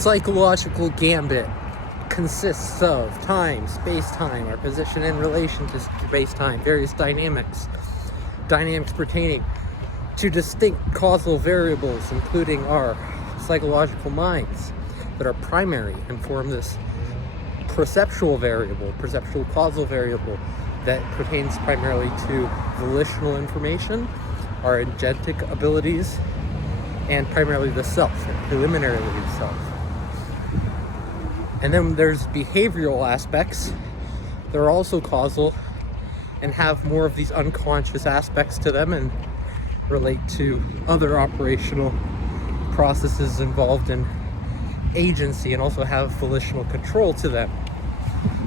psychological gambit consists of time, space-time, our position in relation to space-time, various dynamics pertaining to distinct causal variables, including our psychological minds that are primary and form this perceptual causal variable that pertains primarily to volitional information, our agentic abilities, and primarily the self, preliminarily the self. And then there's behavioral aspects that are also causal and have more of these unconscious aspects to them and relate to other operational processes involved in agency and also have volitional control to them,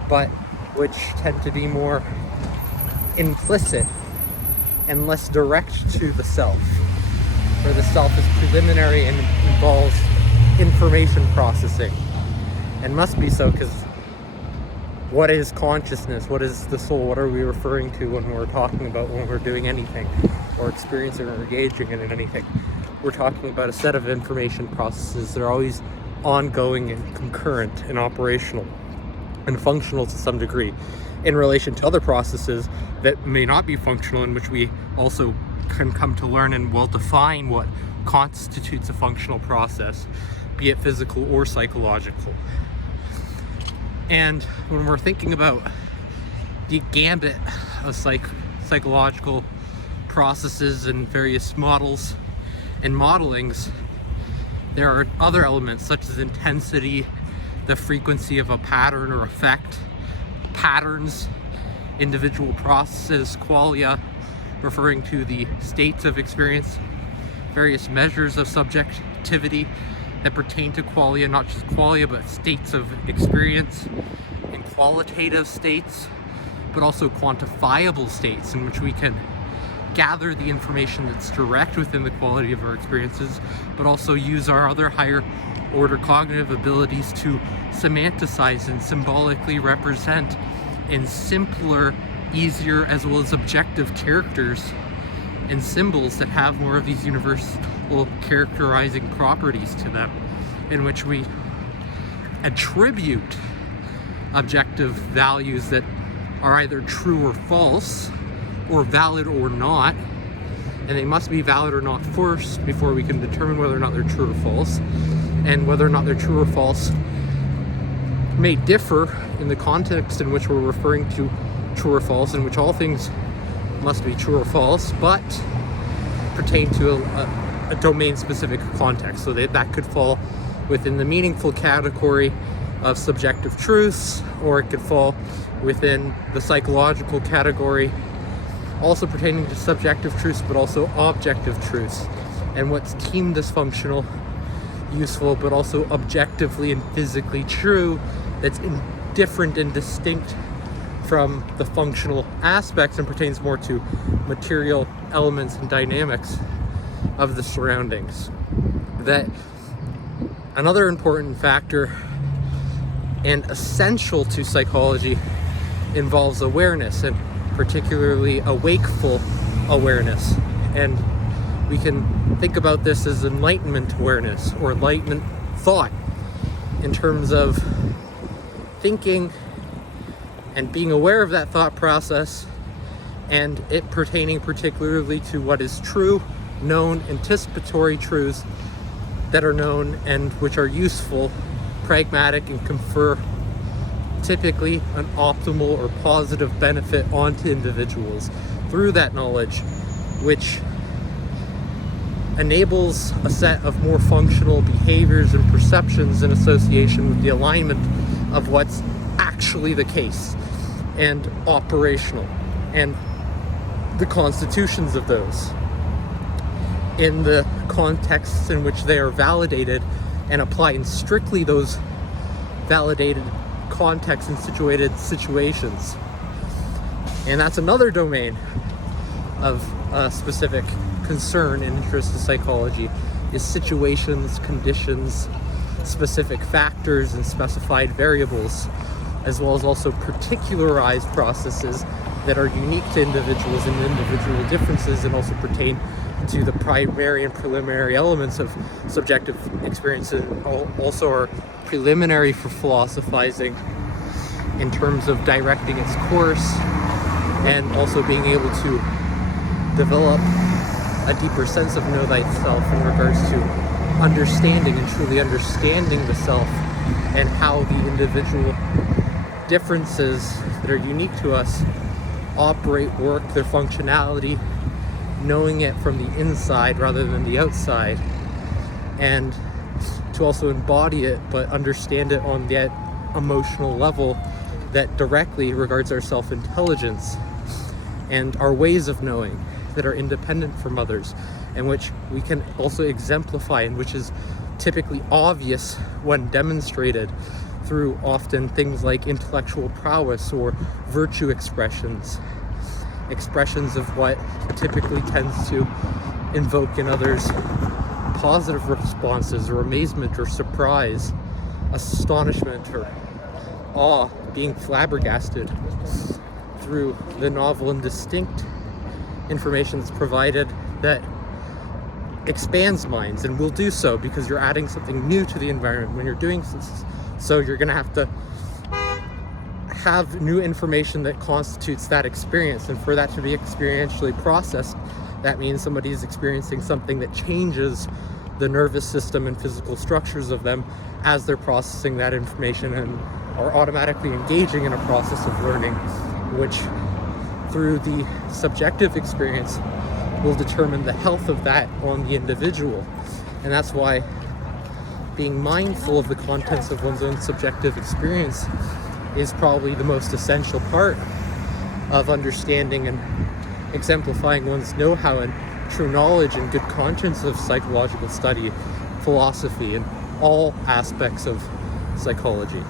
but which tend to be more implicit and less direct to the self, where the self is preliminary and involves information processing, and must be so because what is consciousness? What is the soul? What are we referring to when we're talking about when we're doing anything or experiencing or engaging in anything? We're talking about a set of information processes that are always ongoing and concurrent and operational and functional to some degree in relation to other processes that may not be functional, in which we also can come to learn and will define what constitutes a functional process, be it physical or psychological. And when we're thinking about the gambit of psychological processes and various models and modelings, there are other elements such as intensity, the frequency of a pattern or effect, patterns, individual processes, qualia, referring to the states of experience, various measures of subjectivity that pertain to qualia, not just qualia, but states of experience, and qualitative states, but also quantifiable states in which we can gather the information that's direct within the quality of our experiences, but also use our other higher order cognitive abilities to semanticize and symbolically represent in simpler, easier, as well as objective characters and symbols that have more of these universal characterizing properties to them, in which we attribute objective values that are either true or false, or valid or not, and they must be valid or not first before we can determine whether or not they're true or false. And whether or not they're true or false may differ in the context in which we're referring to true or false, in which all things must be true or false, but pertain to a domain-specific context. So that could fall within the meaningful category of subjective truths, or it could fall within the psychological category, also pertaining to subjective truths, but also objective truths, and what's deemed dysfunctional, useful, but also objectively and physically true, that's different and distinct from the functional aspects and pertains more to material elements and dynamics of the surroundings. That another important factor and essential to psychology involves awareness, and particularly a wakeful awareness. And we can think about this as enlightenment awareness or enlightenment thought, in terms of thinking and being aware of that thought process, and it pertaining particularly to what is true, known, anticipatory truths that are known and which are useful, pragmatic, and confer typically an optimal or positive benefit onto individuals through that knowledge, which enables a set of more functional behaviors and perceptions in association with the alignment of what's actually the case and operational, and the constitutions of those in the contexts in which they are validated, and apply in strictly those validated contexts and situated situations. And that's another domain of specific concern and interest in psychology, is situations, conditions, specific factors, and specified variables, as well as also particularized processes that are unique to individuals and individual differences, and also pertain to the primary and preliminary elements of subjective experience, and also are preliminary for philosophizing in terms of directing its course, and also being able to develop a deeper sense of know thyself in regards to understanding and truly understanding the self, and how the individual differences that are unique to us operate, work, their functionality, knowing it from the inside rather than the outside, and to also embody it but understand it on that emotional level that directly regards our self-intelligence and our ways of knowing that are independent from others, and which we can also exemplify, and which is typically obvious when demonstrated through often things like intellectual prowess or virtue expressions of what typically tends to invoke in others positive responses, or amazement, or surprise, astonishment, or awe, being flabbergasted through the novel and distinct information that's provided that expands minds, and will do so because you're adding something new to the environment. When you're doing so, you're going to have new information that constitutes that experience, and for that to be experientially processed, that means somebody is experiencing something that changes the nervous system and physical structures of them as they're processing that information, and are automatically engaging in a process of learning, which through the subjective experience will determine the health of that on the individual. And that's why being mindful of the contents of one's own subjective experience is probably the most essential part of understanding and exemplifying one's know-how and true knowledge and good conscience of psychological study, philosophy, and all aspects of psychology.